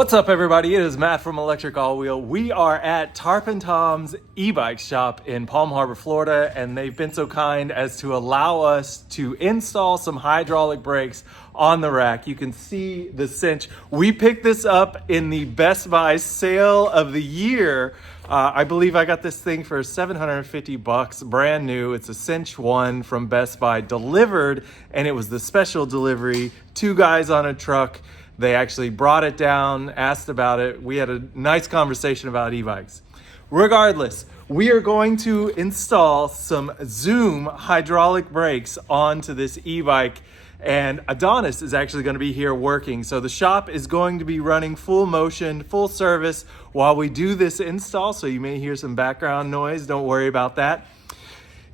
What's up, everybody? It is Matt from Electric All Wheel. We are at Tarpon Tom's e-bike shop in Palm Harbor, Florida, and they've been so kind as to allow us to install some hydraulic brakes on the rack. You can see the Sinch. We picked this up in the Best Buy sale of the year. I believe I got this thing for $750, brand new. It's a Sinch 1 from Best Buy, delivered, and it was the special delivery, 2 guys on a truck. They actually brought it down, asked about it. We had a nice conversation about e-bikes. Regardless, we are going to install some Zoom hydraulic brakes onto this e-bike, and Adonis is actually going to be here working. So the shop is going to be running full motion, full service while we do this install. So you may hear some background noise. Don't worry about that.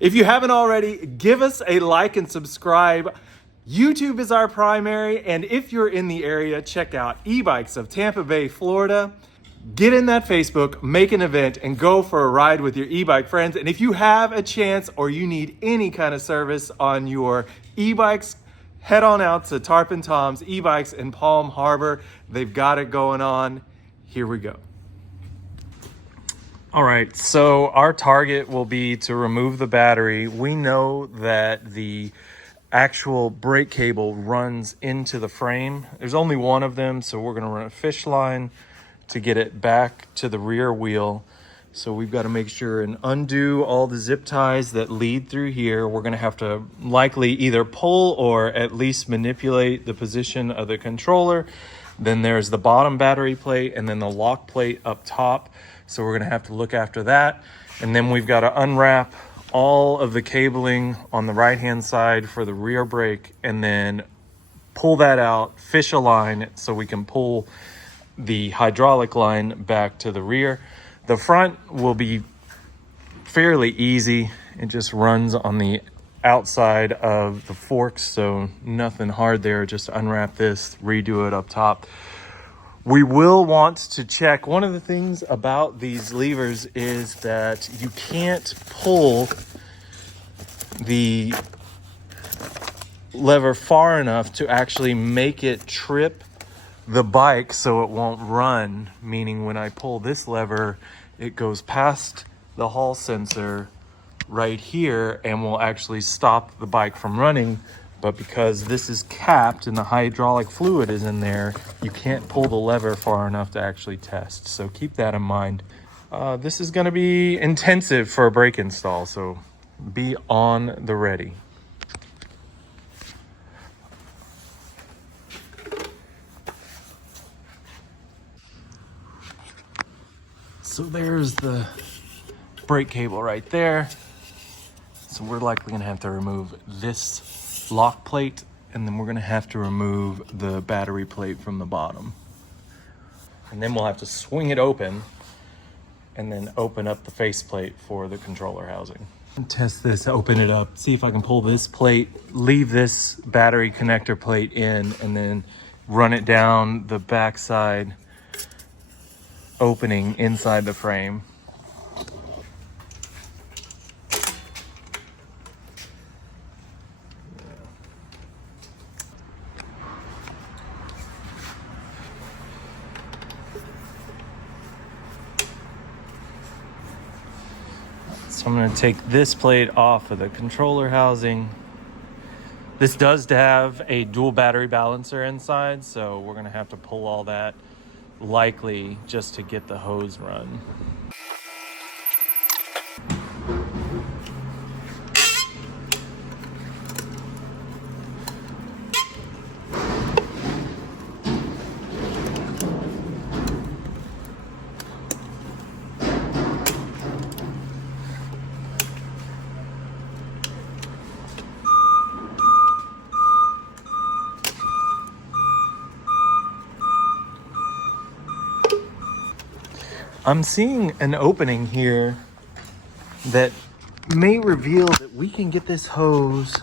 If you haven't already, give us a like and subscribe. YouTube is our primary, and if you're in the area, check out E-Bikes of Tampa Bay, Florida. Get in that Facebook, make an event, and go for a ride with your e-bike friends. And if you have a chance or you need any kind of service on your e-bikes, head on out to Tarpon Tom's e-bikes in Palm Harbor. They've got it going on. Here we go. All right, so our target will be to remove the battery. We know that the actual brake cable runs into the frame. There's only one of them, so we're gonna run a fish line to get it back to the rear wheel. So we've got to make sure and undo all the zip ties that lead through here. We're gonna have to likely either pull or at least manipulate the position of the controller. Then there's the bottom battery plate and then the lock plate up top. So we're gonna have to look after that. And then we've got to unwrap all of the cabling on the right hand side for the rear brake and then pull that out, fish a line so we can pull the hydraulic line back to the rear. The front will be fairly easy. It just runs on the outside of the forks, so nothing hard there. Just unwrap this, redo it up top. We will want to check. One of the things about these levers is that you can't pull the lever far enough to actually make it trip the bike so it won't run. Meaning when I pull this lever, it goes past the hall sensor right here and will actually stop the bike from running. But because this is capped and the hydraulic fluid is in there, you can't pull the lever far enough to actually test. So keep that in mind. This is gonna be intensive for a brake install, so be on the ready. So there's the brake cable right there. So we're likely gonna have to remove this lock plate, and then we're gonna have to remove the battery plate from the bottom. And then we'll have to swing it open and then open up the faceplate for the controller housing. Test this, open it up, see if I can pull this plate, leave this battery connector plate in, and then run it down the backside opening inside the frame. So I'm going to take this plate off of the controller housing. This does have a dual battery balancer inside, so we're going to have to pull all that likely just to get the hose run. I'm seeing an opening here that may reveal that we can get this hose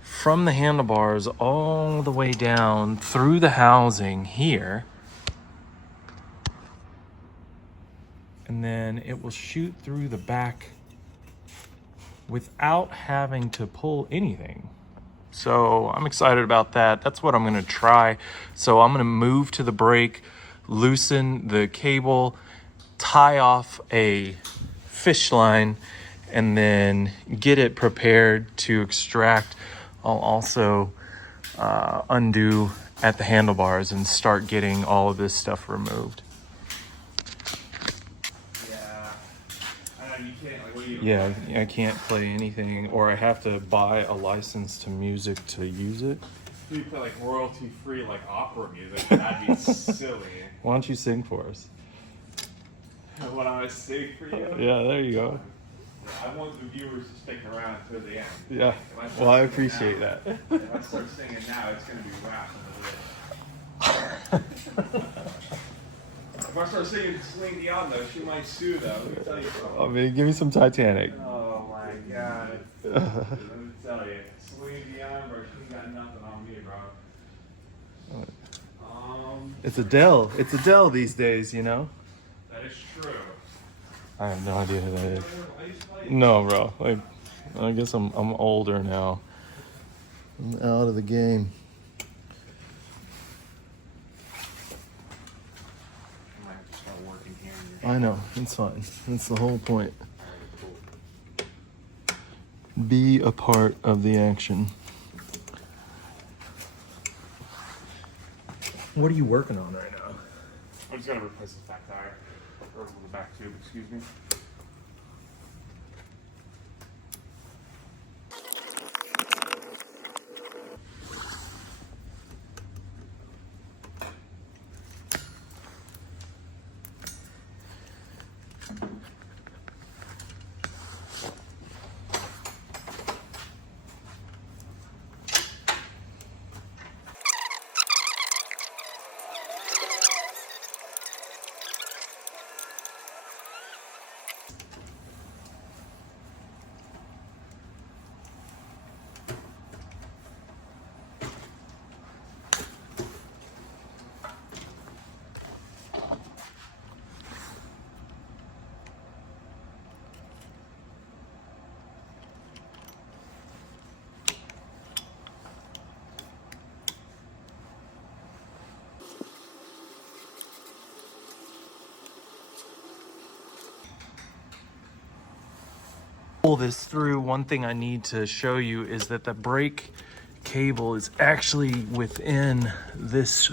from the handlebars all the way down through the housing here. And then it will shoot through the back without having to pull anything. So I'm excited about that. That's what I'm gonna try. So I'm gonna move to the brake, loosen the cable, tie off a fish line, and then get it prepared to extract. I'll also undo at the handlebars and start getting all of this stuff removed. Yeah, I can't play anything, or I have to buy a license to music to use it. You play like royalty-free, like opera music. That'd be silly. Why don't you sing for us? What I sing for you? Yeah, there you go. I want the viewers to stick around to the end. Yeah. Well, I appreciate that. If I start singing now, it's gonna be rap. If I start singing Celine Dion, though, she might sue, though. Let me tell you something. I mean, give me some Titanic. Oh my God. Let me tell you, Celine Dion, bro, she got nothing on me, bro. It's Adele. It's Adele these days, you know? That is true. I have no idea who that is. No, bro. Like, I guess I'm older now. I'm out of the game. I might have to start working here. I know. It's fine. That's the whole point. Be a part of the action. What are you working on right now? I'm just gonna replace the back tire, or the back tube, excuse me. Pull this through. One thing I need to show you is that the brake cable is actually within this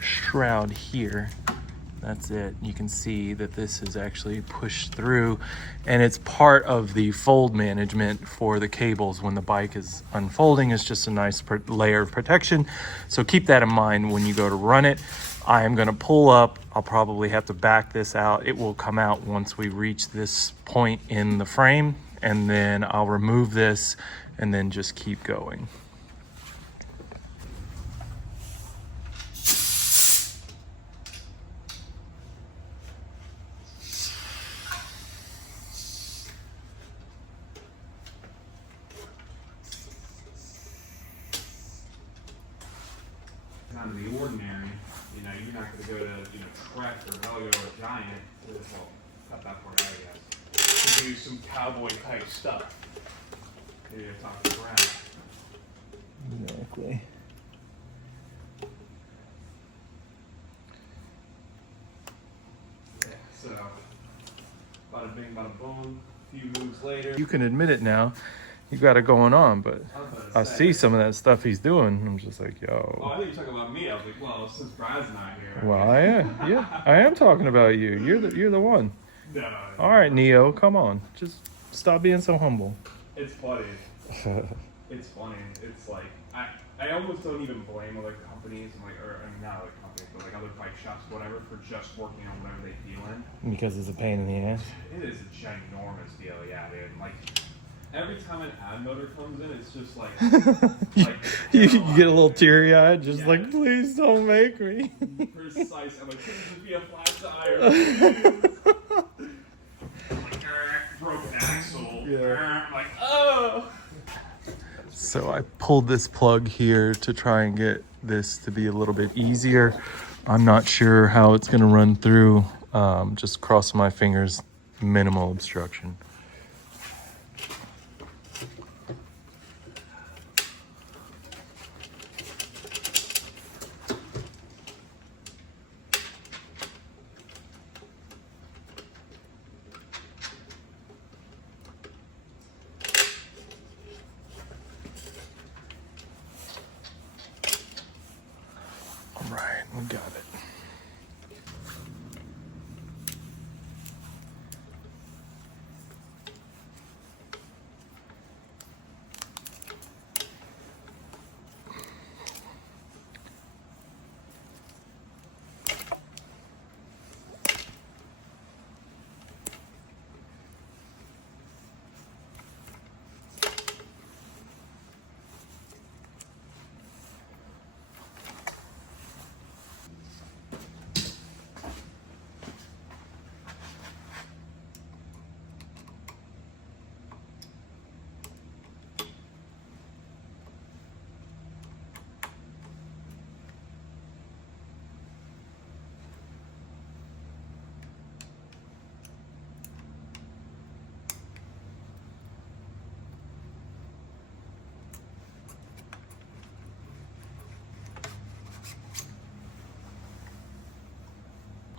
shroud here. That's it. You can see that this is actually pushed through, and it's part of the fold management for the cables when the bike is unfolding. It's just a nice layer of protection. So keep that in mind when you go to run it. I am going to pull up. I'll probably have to back this out. It will come out once we reach this point in the frame, and then I'll remove this and then just keep going. Out of the ordinary, you know, you're not going to go to, you know, Trek or Helga or Giant to, well, cut that part out, I guess, to do some cowboy type stuff. Maybe I talk to Brad. Exactly. Yeah, so, bada bing, bada boom, a few moves later. You can admit it now. You got it going on, but I see some of that stuff he's doing. I'm just like, yo. Oh, I think you're talking about me. I was like, well, since Brad's not here. Well, I am. Yeah, I am talking about you. You're the one. No. All right, Neo, come on. Just stop being so humble. It's funny. It's funny. It's like, I almost don't even blame other companies, like, or I mean, not other companies, but like other bike shops, whatever, for just working on whatever they deal in. Because it's a pain in the ass. It is a ginormous deal, yeah, dude. Like, every time an ad motor comes in, it's just like, you get a little teary-eyed, just yeah. like, please don't make me. Precise. I'm like, could it just be a flat tire? Like, broken axle. Yeah. I'm like, oh. So I pulled this plug here to try and get this to be a little bit easier. I'm not sure how it's gonna run through. Just crossing my fingers, minimal obstruction. right, we got it.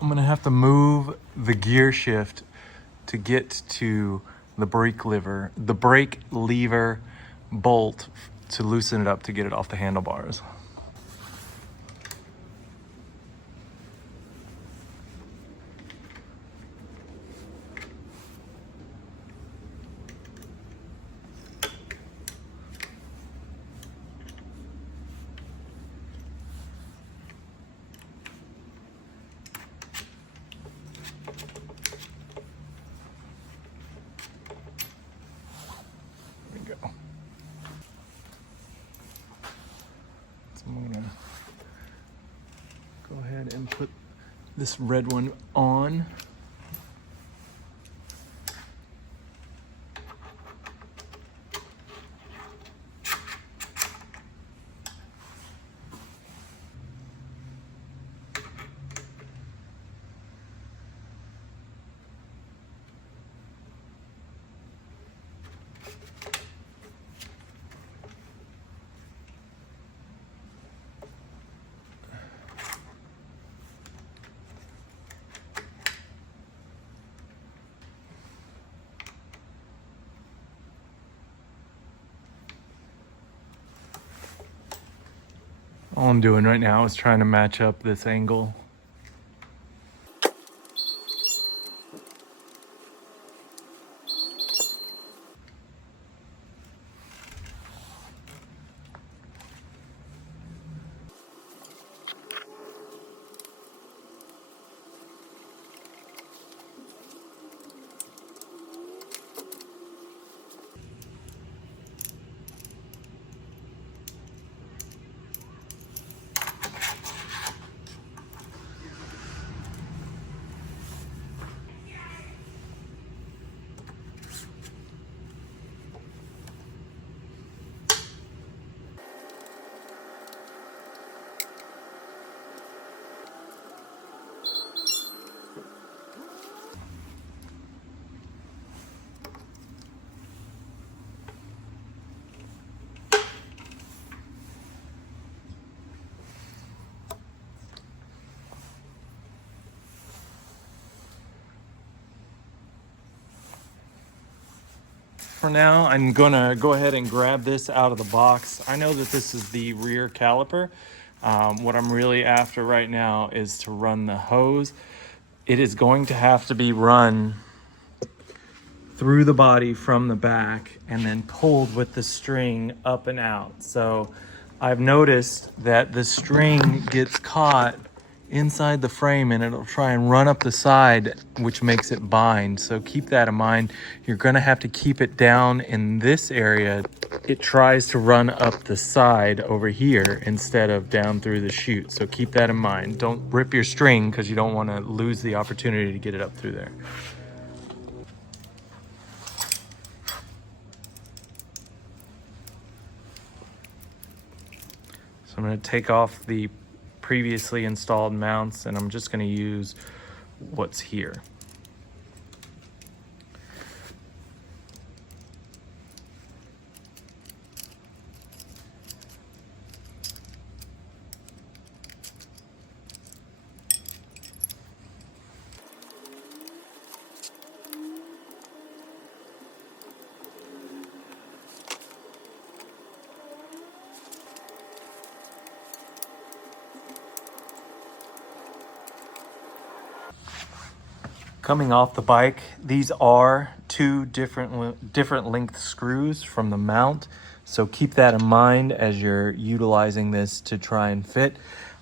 I'm gonna have to move the gear shift to get to the brake lever bolt to loosen it up to get it off the handlebars. I'm gonna go ahead and put this red one on. All I'm doing right now is trying to match up this angle. For now, I'm gonna go ahead and grab this out of the box. I know that this is the rear caliper. What I'm really after right now is to run the hose. It is going to have to be run through the body from the back and then pulled with the string up and out. So I've noticed that the string gets caught inside the frame and it'll try and run up the side, which makes it bind. So keep that in mind. You're gonna have to keep it down in this area. It tries to run up the side over here instead of down through the chute. So keep that in mind. Don't rip your string because you don't want to lose the opportunity to get it up through there. So I'm going to take off the previously installed mounts and I'm just going to use what's here. Coming off the bike, these are two different length screws from the mount. So keep that in mind as you're utilizing this to try and fit.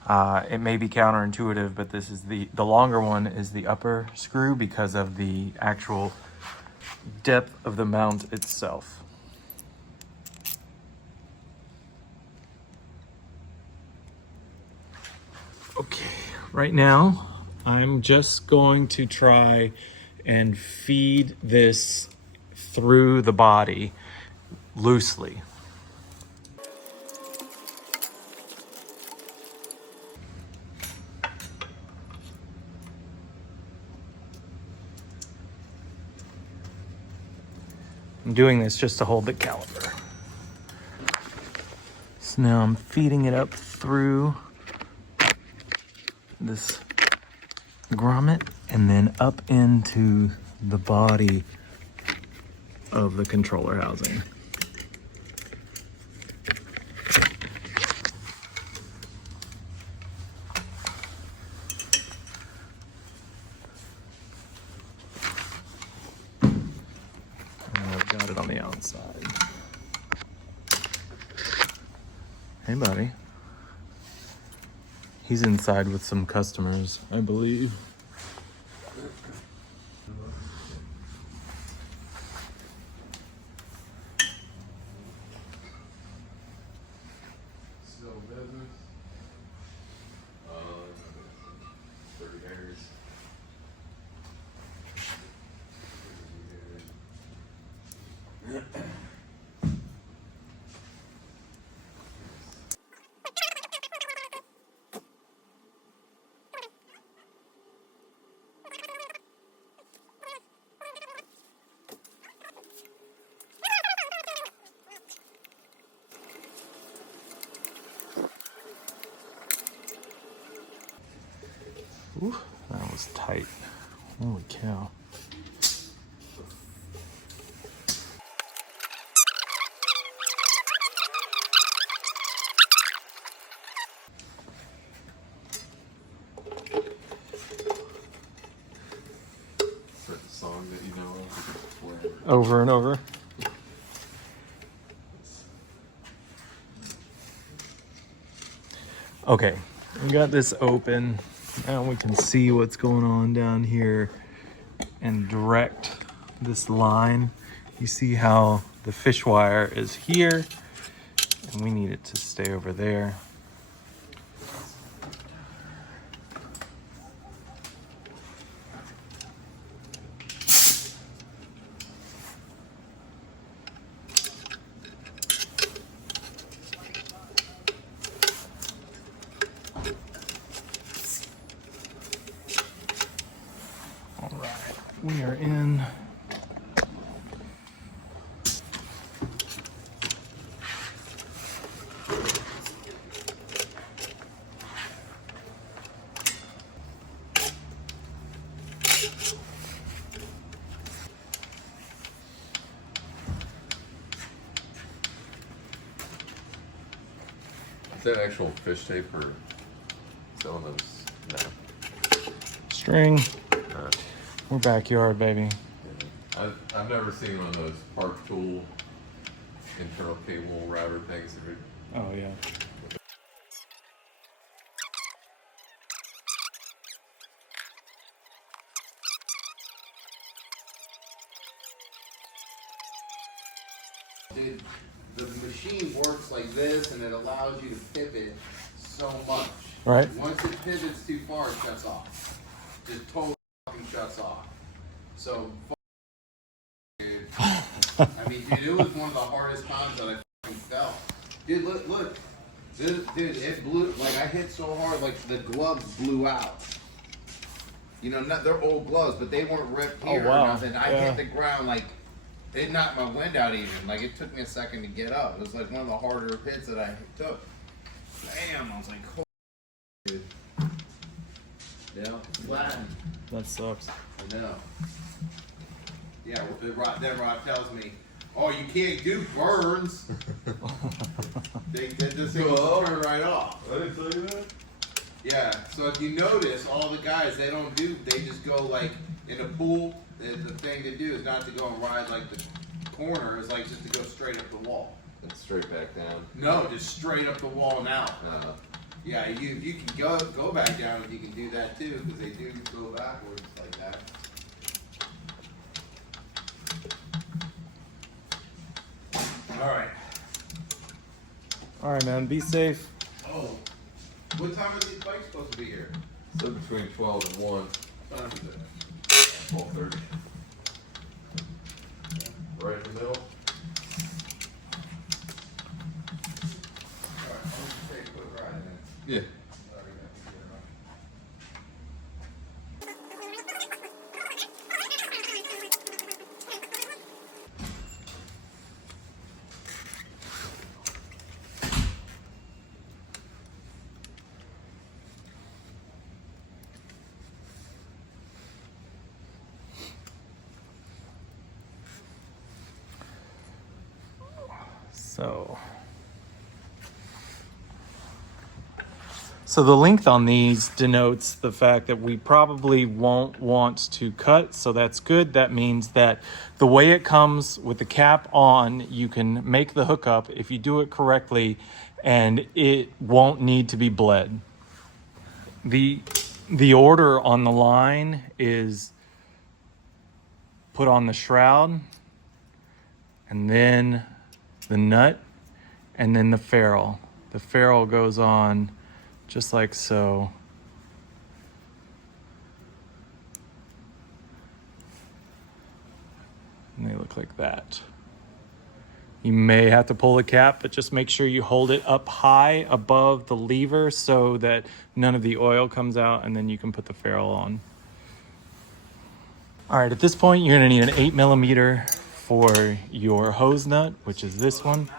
It may be counterintuitive, but this is the longer one is the upper screw because of the actual depth of the mount itself. Okay, right now I'm just going to try and feed this through the body loosely. I'm doing this just to hold the caliper. So now I'm feeding it up through this grommet and then up into the body of the controller housing. Got it on the outside. Hey, buddy. He's inside with some customers, I believe. Still business. 30 years. Ooh, that was tight. Holy cow. Certain song that you know of. Over and over. Okay, we got this open. Now we can see what's going on down here and direct this line. You see how the fish wire is here and we need it to stay over there. We are in. Is that actual fish tape or selling those? No. String. We're backyard, baby. I've never seen one of those Park Tool internal cable router things. Oh, yeah. Dude, the machine works like this and it allows you to pivot so much. Right. Once it pivots too far, it shuts off. Just totally fucking shuts off. So, dude. I mean, dude, it was one of the hardest times that I fucking felt. Dude, look. Dude, it blew, like I hit so hard, like the gloves blew out. You know, they're old gloves, but they weren't ripped here wow. or nothing. I hit the ground like, it knocked my wind out even. Like, it took me a second to get up. It was like one of the harder hits that I took. Damn, I was like, holy dude. Yeah, flattened. That sucks. I know. Yeah, well, that rod tells me, oh, you can't do burns. They just turn right off. I didn't tell you that. Yeah, so if you notice, all the guys, they just go like, in a pool, the thing to do is not to go and ride like the corner, it's like just to go straight up the wall. And straight back down. No, just straight up the wall and out. Uh, Yeah, you can go back down if you can do that too, because they do go backwards like that. Alright. All right, man. Be safe. Oh. What time are these bikes supposed to be here? so between 12 and 1, What time is it? 12:30. Right in the middle. Alright, I'll just take a quick ride then. Yeah. So the length on these denotes the fact that we probably won't want to cut, so that's good. That means that the way it comes with the cap on, you can make the hookup if you do it correctly, and it won't need to be bled. The order on the line is put on the shroud, and then the nut, and then the ferrule. The ferrule goes on just like so. And they look like that. You may have to pull the cap, but just make sure you hold it up high above the lever so that none of the oil comes out, and then you can put the ferrule on. All right, at this point, you're gonna need an 8mm for your hose nut, which is this one.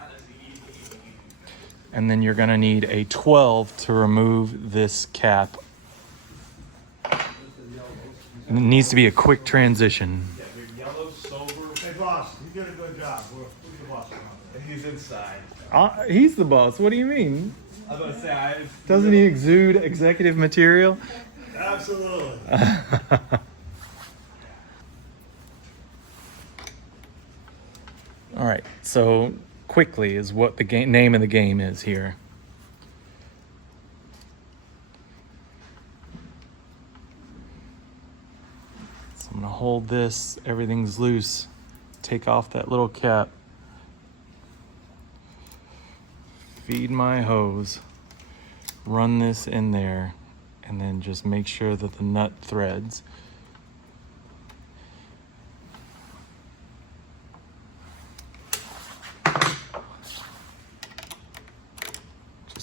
And then you're gonna need a 12 to remove this cap. And it needs to be a quick transition. Yeah, they're yellow, sober. Hey boss, you did a good job. Who's the boss? He's inside. He's the boss, what do you mean? I was about to say, Doesn't he exude executive material? Absolutely. All right, so quickly is what the name of the game is here. So I'm gonna hold this, everything's loose, take off that little cap, feed my hose, run this in there, and then just make sure that the nut threads.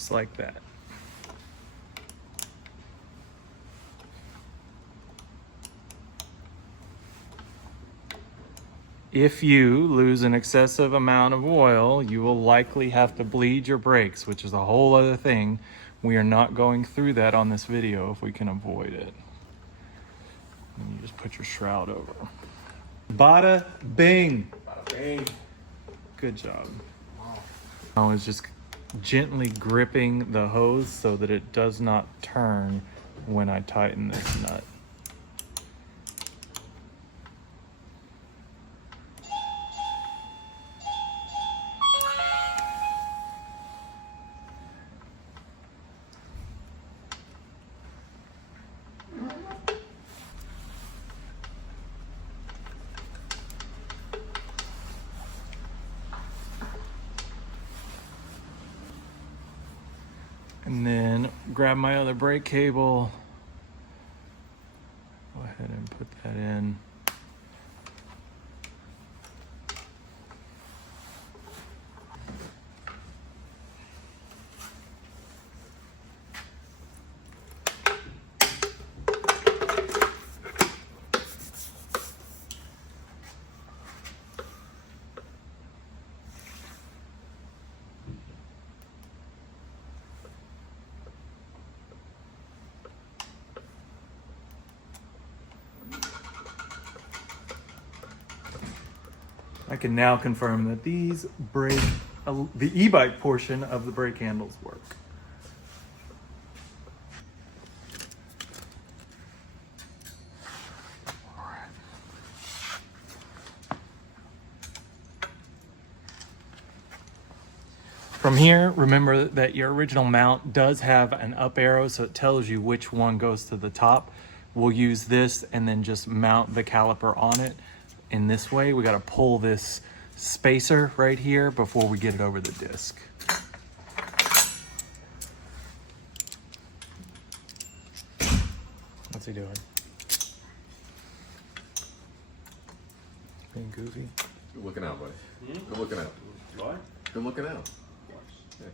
Like that. If you lose an excessive amount of oil, you will likely have to bleed your brakes, which is a whole other thing. We are not going through that on this video if we can avoid it. And you just put your shroud over. Bada bing. bada bing. Good job. I was just gently gripping the hose so that it does not turn when I tighten this nut. And then grab my other brake cable. Go ahead and put that in. I can now confirm that these the e-bike portion of the brake handles work. From here, remember that your original mount does have an up arrow, so it tells you which one goes to the top. We'll use this and then just mount the caliper on it. In this way, we gotta pull this spacer right here before we get it over the disc. What's he doing? Being goofy? Good looking out, buddy. Good looking out. What? Good looking out. Yeah.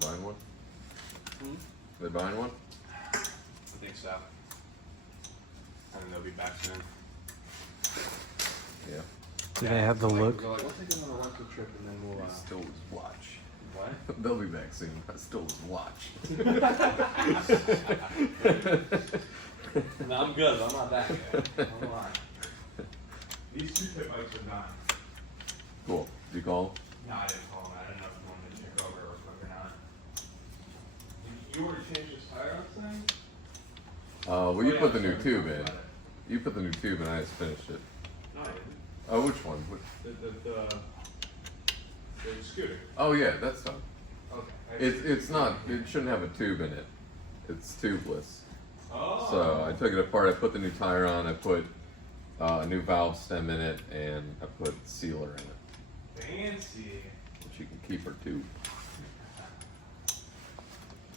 They buying one? They buying one? I think so. I think they'll be back soon. Yeah. Do they have the look? We'll take them on a rental trip and then we'll. I stole his watch. What? They'll be back soon. I stole his watch. No, I'm good. I'm not that good. I'm lying. These two pit bikes are not. Cool. Did you call? No, I didn't call them. I didn't know if you wanted to check over real quick or not. You already changed this tire on this thing? Well, Oh, you yeah, put the sure, new we tube talked in. about it. You put the new tube in. I just finished it. No, I didn't. Oh, which one? The scooter. Oh, yeah, that's done. Okay. It's not. It shouldn't have a tube in it. It's tubeless. Oh. So I took it apart. I put the new tire on. I put a new valve stem in it, and I put sealer in it, Fancy. which you can keep her tube.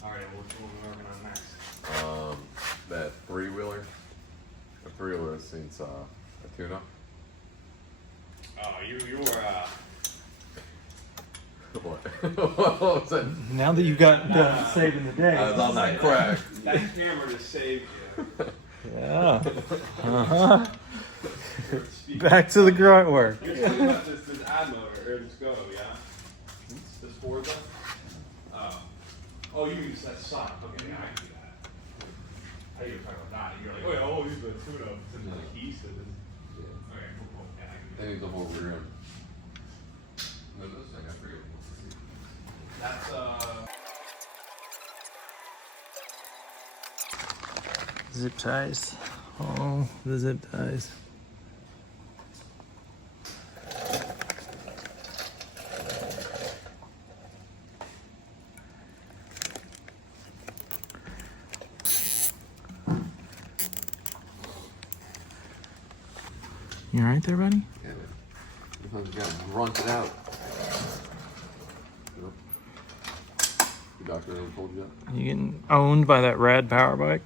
All right. Which one are we working on next? That three-wheeler. The three-wheeler has since a tune-up. Oh, you were. What? What was that? Now that you've got done saving the day. I was on that crack. That camera just saved you. Yeah. Uh-huh. Back to the grunt work. You're talking about this ad motor, or this Go, yeah? This Forza? Oh, you mean that sun. Okay, yeah, I can do that. I thought you were talking about that. You're like, oh, yeah, these are the tune-ups and the keys to this. Okay, cool. Yeah, I can do They need the whole rear end. No, this thing, I forget. that. That's, Zip ties. Oh, the zip ties. You alright there, buddy? Yeah. Sometimes you gotta grunt it out. The doctor ever told you that? You getting owned by that rad power bike?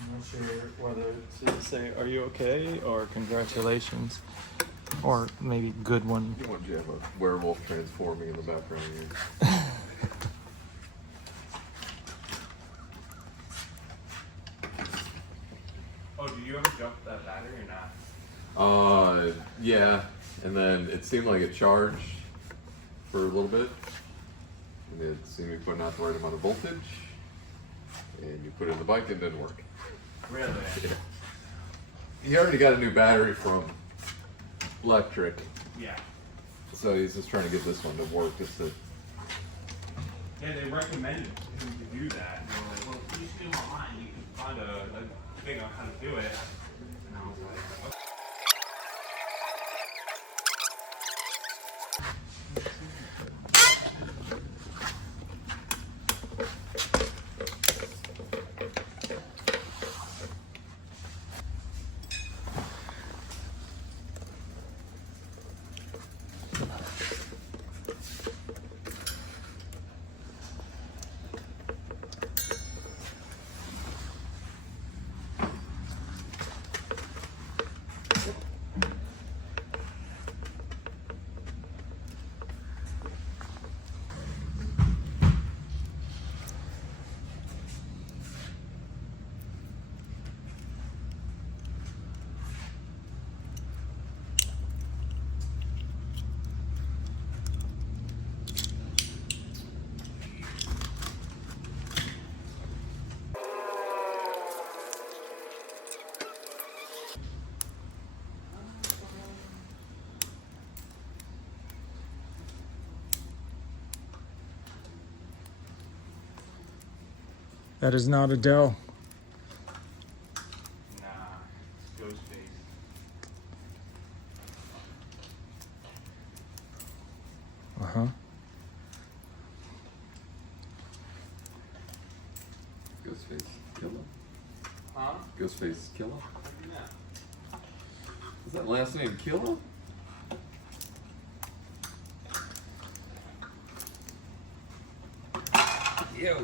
I'm not sure whether to say, are you okay, or congratulations, or maybe good one. You want you have a werewolf transforming in the background here. oh, do you ever jump that battery or not? Yeah, and then it seemed like it charged for a little bit, and it seemed to be putting out the right amount of voltage, and you put it in the bike, it didn't work. Really? Yeah. He already got a new battery from Electric, Yeah. so he's just trying to get this one to work, just to. Yeah, they recommended him to do that. And they were like, well, if you just do it online, you can find a thing on how to do it. And I was like, okay. That is not Adele. Nah, it's Ghostface. Uh-huh. Ghostface Killer. Huh? Ghostface Killer. Yeah. Is that last name Killer? Yo.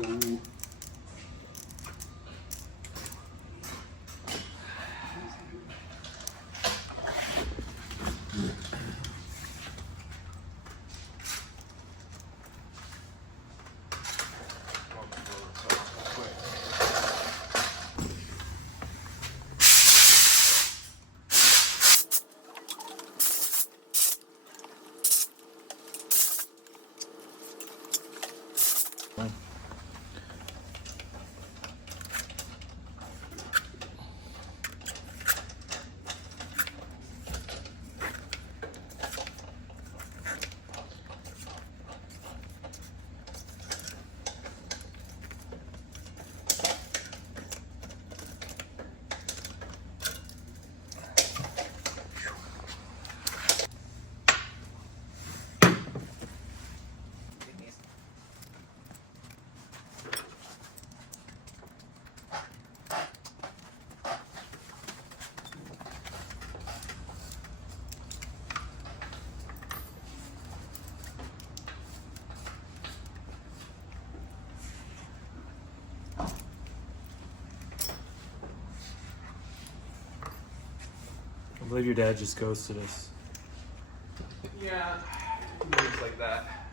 I believe your dad just ghosted us. Yeah, moves like that.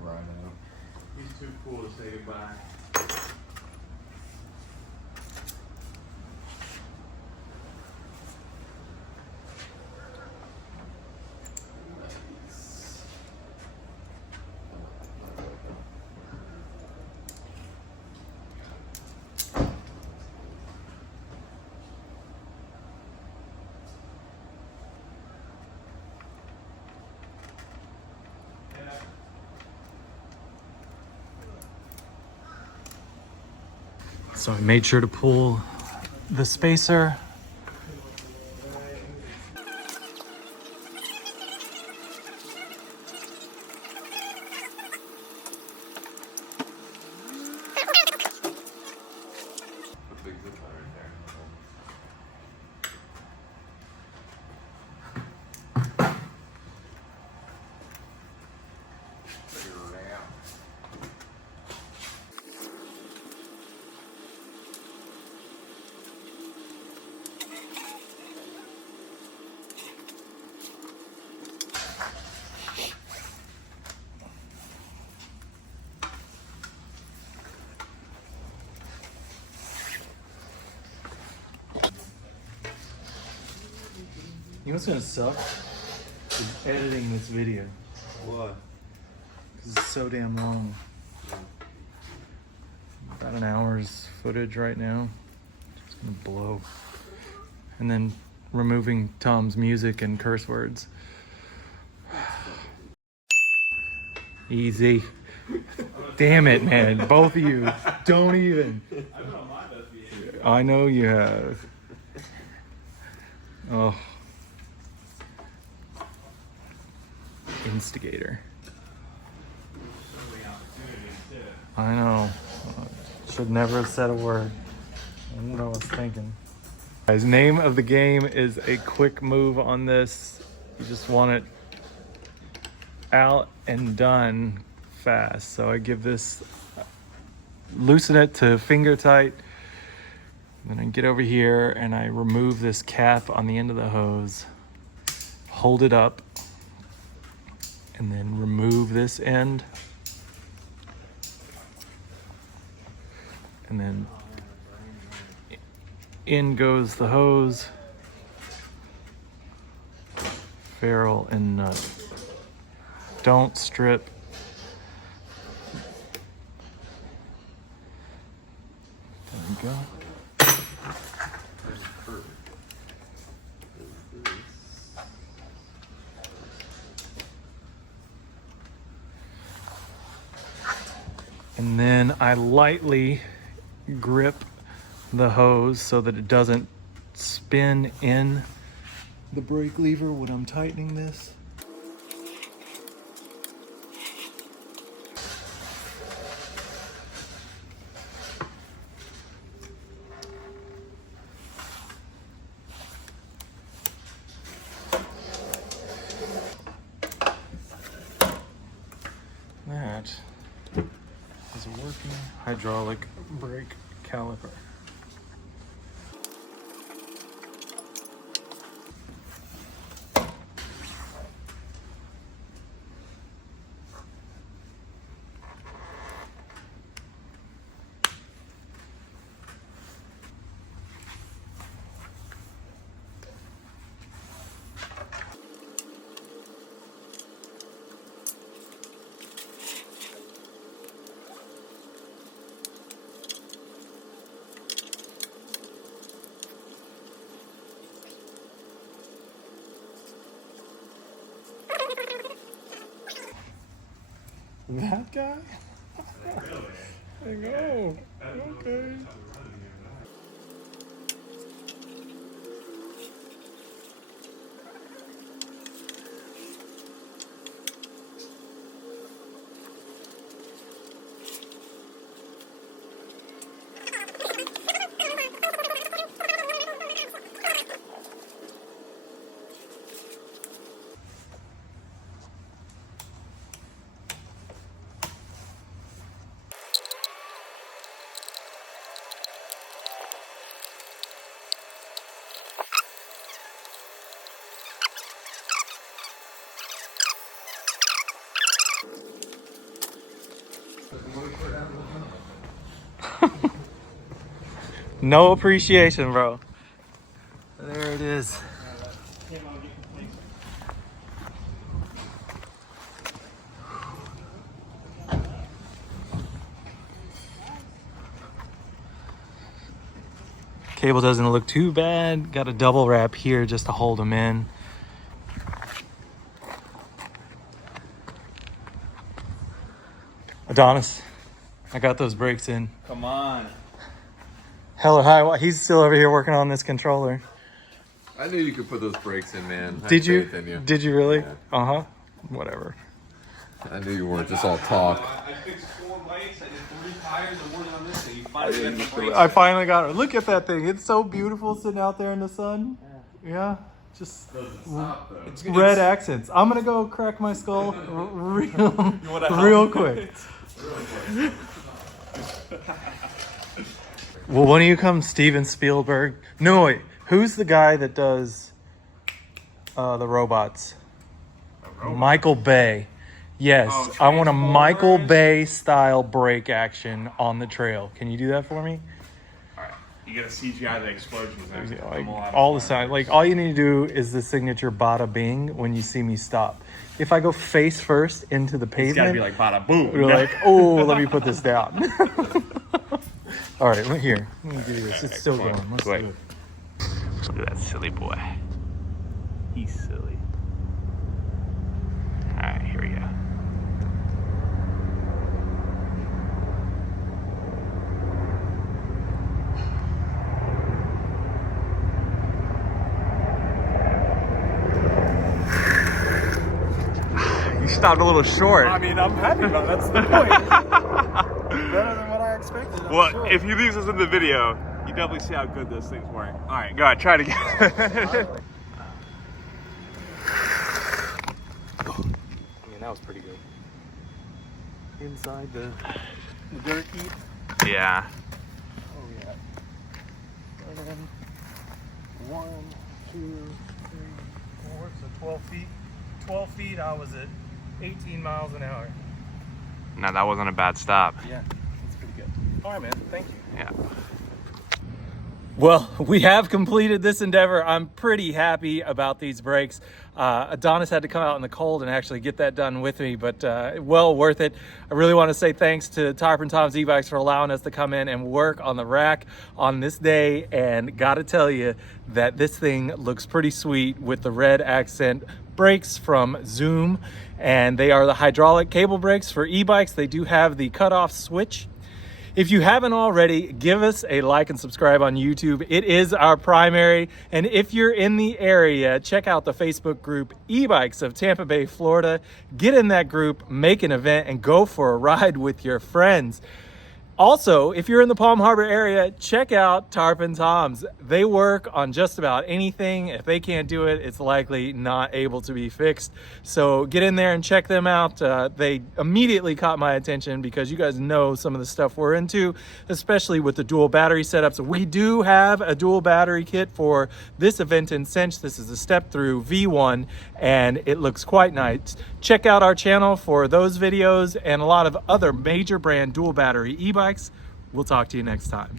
Right He's too cool to say goodbye. So I made sure to pull the spacer. Big zip line right there. Figure it out. You know what's gonna suck? Is editing this video. Why? Because it's so damn long. About an hour's footage right now. It's gonna blow. And then removing Tom's music and curse words. Easy. Damn it, man. Both of you. Don't even. I've been on my best behavior. I know you have. Oh. Instigator. So many opportunities too. I know. Should never have said a word. I don't know what I was thinking. Guys, name of the game is a quick move on this. You just want it out and done fast. So I give this, loosen it to finger tight. Then I get over here and I remove this cap on the end of the hose, hold it up, and then remove this end. And then in goes the hose, ferrule and nut. Don't strip. There we go. And then I lightly grip the hose so that it doesn't spin in the brake lever when I'm tightening this. That is a working hydraulic brake caliper. That guy? I know. Okay. No appreciation, bro. There it is. Cable doesn't look too bad. Got a double wrap here just to hold them in. Adonis, I got those brakes in. Come on. Hell or high, he's still over here working on this controller. I knew you could put those brakes in, man. I had Did you? faith in you? Did you really? Yeah. Uh-huh. Whatever. I knew you weren't just all talk. I fixed 4 bikes, I did 3 tires, and working on this, and you finally got the brakes. I finally got it. Look at that thing. It's so beautiful sitting out there in the sun. Yeah. Just red accents. I'm gonna go crack my skull real quick. Well, when do you come, Steven Spielberg? No, wait. Who's the guy that does the robots? Michael Bay. Yes, Oh, I want a Michael Transformers? Bay style brake action on the trail. Can you do that for me? Alright, you gotta CGI the explosions next Yeah, time. like, I'm a lot of all the fun. sound, like all you need to do is the signature bada bing when you see me stop. If I go face first into the It's pavement, gotta be like bada boom. you're like, oh, let me put this down. All right, here. Let me do this. It's still come on, going. Let's go do ahead. it. Look at that silly boy. He's silly. Alright, here we go. You stopped a little short. I mean, I'm happy about it. That's the point. Better than what I expected. Well, if you leave this in the video, you definitely see how good this thing's working. All right, go ahead, try it again. I mean, that was pretty good. Inside the dirt heap. Yeah. Oh yeah. And then 1, 2, 3, 4, so 12 feet. 12 feet, I was at 18 miles an hour. No, that wasn't a bad stop. Yeah, that's pretty good. All right, man. Thank you. Yeah. Well, we have completed this endeavor. I'm pretty happy about these brakes. Adonis had to come out in the cold and actually get that done with me, but well worth it. I really want to say thanks to Tarpon Tom's e-bikes for allowing us to come in and work on the rack on this day, and gotta tell you that this thing looks pretty sweet with the red accent brakes from Zoom, and they are the hydraulic cable brakes for e-bikes. They do have the cutoff switch. If you haven't already, give us a like and subscribe on YouTube. It is our primary. And if you're in the area, check out the Facebook group E-Bikes of Tampa Bay, Florida. Get in that group, make an event, and go for a ride with your friends. Also, if you're in the Palm Harbor area, check out Tarpon Toms. They work on just about anything. If they can't do it, it's likely not able to be fixed. So get in there and check them out. They immediately caught my attention because you guys know some of the stuff we're into, especially with the dual battery setups. We do have a dual battery kit for this Aventon Sinch. This is a step-through V1, and it looks quite nice. Check out our channel for those videos and a lot of other major brand dual battery e-bikes. We'll talk to you next time.